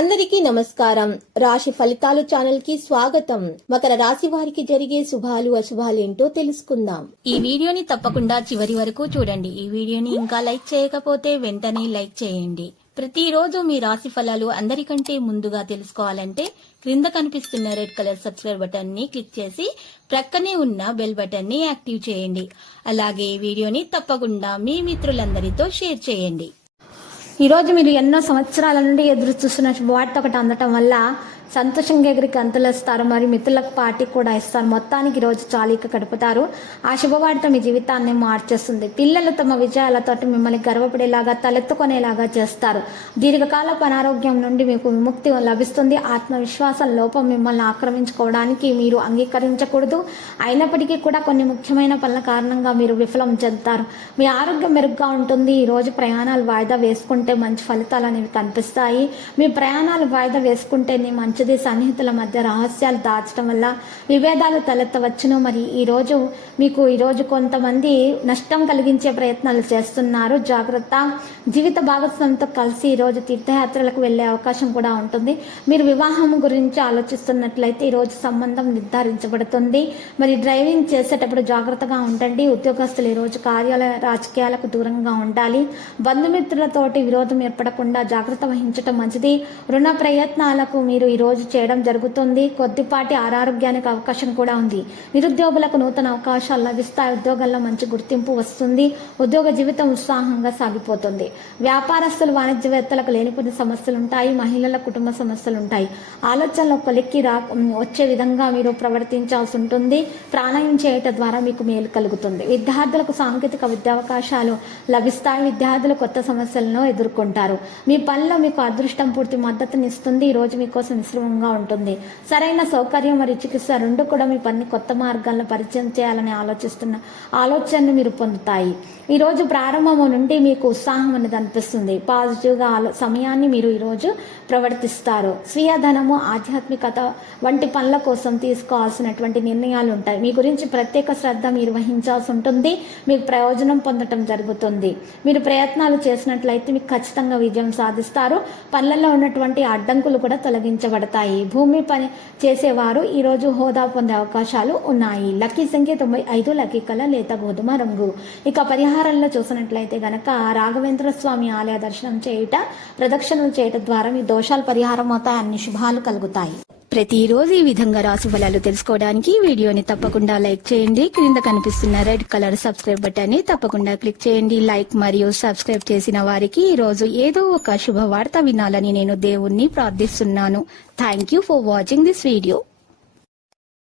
అందరికీ నమస్కారం. రాశి ఫలితాలు ఛానల్ కి స్వాగతం. మకర రాశి వారికి జరిగే శుభాలు అశుభాలు ఏంటో తెలుసుకుందాం. ఈ వీడియోని తప్పకుండా చివరి వరకు చూడండి. ఈ వీడియోని ఇంకా లైక్ చేయకపోతే వెంటనే లైక్ చేయండి. ప్రతిరోజు మీ రాశి ఫలాలు అందరికంటే ముందుగా తెలుసుకోవాలంటే క్రింద కనిపిస్తున్న రెడ్ కలర్ సబ్స్క్రైబ్ బటన్ ని క్లిక్ చేసి ప్రక్కనే ఉన్న బెల్ బటన్ ని యాక్టివ్ చేయండి. అలాగే ఈ వీడియోని తప్పకుండా మీ మిత్రులందరితో షేర్ చేయండి. ఈరోజు మీరు ఎన్నో సంవత్సరాల నుండి ఎదురు చూస్తున్న శుభవార్త ఒకటి అందటం వల్ల సంతోషంగా ఎగిరికి అంతులేస్తారు. మరి మిత్రులకు పార్టీ కూడా ఇస్తారు. మొత్తానికి ఈరోజు చాలీక గడుపుతారు. ఆ శుభవార్త మీ జీవితాన్ని మార్చేస్తుంది. పిల్లలు తమ విజయాలతో మిమ్మల్ని గర్వపడేలాగా తలెత్తుకునేలాగా చేస్తారు. దీర్ఘకాలపు అనారోగ్యం నుండి మీకు విముక్తి లభిస్తుంది. ఆత్మవిశ్వాసం లోపం మిమ్మల్ని ఆక్రమించుకోవడానికి మీరు అంగీకరించకూడదు. అయినప్పటికీ కూడా కొన్ని ముఖ్యమైన పనుల కారణంగా మీరు విఫలం చెందుతారు. మీ ఆరోగ్యం మెరుగ్గా ఉంటుంది. ఈరోజు ప్రయాణాలు వాయిదా వేసుకుంటే మంచి ఫలితాలు అనేవి కనిపిస్తాయి. మీ ప్రయాణాలు వాయిదా వేసుకుంటేనే మంచిది. సన్నిహితుల మధ్య రహస్యాలు దాచడం వల్ల విభేదాలు తలెత్తవచ్చును. మరి ఈరోజు కొంతమంది నష్టం కలిగించే ప్రయత్నాలు చేస్తున్నారు. జాగ్రత్త. జీవిత భాగస్వామితో కలిసి ఈరోజు తీర్థయాత్రలకు వెళ్లే అవకాశం కూడా ఉంటుంది. మీరు వివాహం గురించి ఆలోచిస్తున్నట్లయితే ఈరోజు సంబంధం నిర్ధారించబడుతుంది. మరి డ్రైవింగ్ చేసేటప్పుడు జాగ్రత్తగా ఉండండి. ఉద్యోగస్తులు ఈరోజు కార్యాలయ రాజకీయాలకు దూరంగా ఉండాలి. బంధుమిత్రులతోటి విరోధం ఏర్పడకుండా జాగ్రత్త వహించడం మంచిది. రుణ ప్రయత్నాలకు మీరు ఈరోజు చేయడం జరుగుతుంది. కొద్దిపాటి అనారోగ్యానికి అవకాశం కూడా ఉంది. నిరుద్యోగులకు నూతన అవకాశాలు లభిస్తాయి. ఉద్యోగాల్లో మంచి గుర్తింపు వస్తుంది. ఉద్యోగ జీవితం ఉత్సాహంగా సాగిపోతుంది. వ్యాపారస్తులు వాణిజ్యవేత్తలకు లేనిపోని సమస్యలు ఉంటాయి. మహిళల కుటుంబ సమస్యలు ఉంటాయి. ఆలోచనలు కొలిక్కి వచ్చే విధంగా మీరు ప్రవర్తించాల్సి ఉంటుంది. ప్రాణాయం చేయటం ద్వారా మీకు మేలు కలుగుతుంది. విద్యార్థులకు సాంకేతిక విద్యావకాశాలు లభిస్తాయి. విద్యార్థులు కొత్త సమస్యలను ఎదుర్కొంటారు. మీ పనిలో మీకు అదృష్టం పూర్తి మద్దతునిస్తుంది. ఈ రోజు మీకోసం మిశ్రమంగా ఉంటుంది. సరైన సౌకర్యం మరియు చికిత్స రెండు కూడా మీ పని కొత్త మార్గాలను పరిచయం చేయాలని ఆలోచనను మీరు పొందుతాయి. ఈ రోజు ప్రారంభము నుండి మీకు ఉత్సాహం అనేది అనిపిస్తుంది. పాజిటివ్గా సమయాన్ని మీరు ఈరోజు ప్రవర్తిస్తారు. స్వీయ ధనము, ఆధ్యాత్మికత వంటి పనుల కోసం తీసుకోవాల్సినటువంటి నిర్ణయాలు ఉంటాయి. మీ గురించి ప్రత్యేక శ్రద్ధ మీరు వహించాల్సి ఉంటుంది. మీకు ప్రయోజనం పొందటం జరుగుతుంది. మీరు ప్రయత్నాలు చేసినట్లయితే మీకు ఖచ్చితంగా విజయం సాధిస్తారు. పనులలో ఉన్నటువంటి అడ్డంకులు కూడా తొలగించబడతాయి. భూమి పని చేసేవారు ఈరోజు హోదా పొందే అవకాశాలు ఉన్నాయి. లక్కీ సంఖ్య 95, లక్కీ కలర్ లేత గోధుమ రంగు. ఇక పరిహారంలో చూసినట్లయితే గనక రాఘవేంద్ర స్వామి ఆలయ దర్శనం చేయుట, ప్రదక్షిణలు చేయటం ద్వారా మీ దోషాలు పరిహారం అవుతాయి. అన్ని శుభాలు కలుగుతాయి. ప్రతిరోజు ఈ విధంగా రాశి ఫలాలు తెలుసుకోవడానికి వీడియోని తప్పకుండా లైక్ చేయండి. క్రింద కనిపిస్తున్న రెడ్ కలర్ సబ్స్క్రైబ్ బటన్ ని తప్పకుండా క్లిక్ చేయండి. లైక్ మరియు సబ్స్క్రైబ్ చేసిన వారికి ఈ రోజు ఏదో ఒక శుభవార్త వినాలని నేను దేవుణ్ణి ప్రార్థిస్తున్నాను. Thank you for watching this video.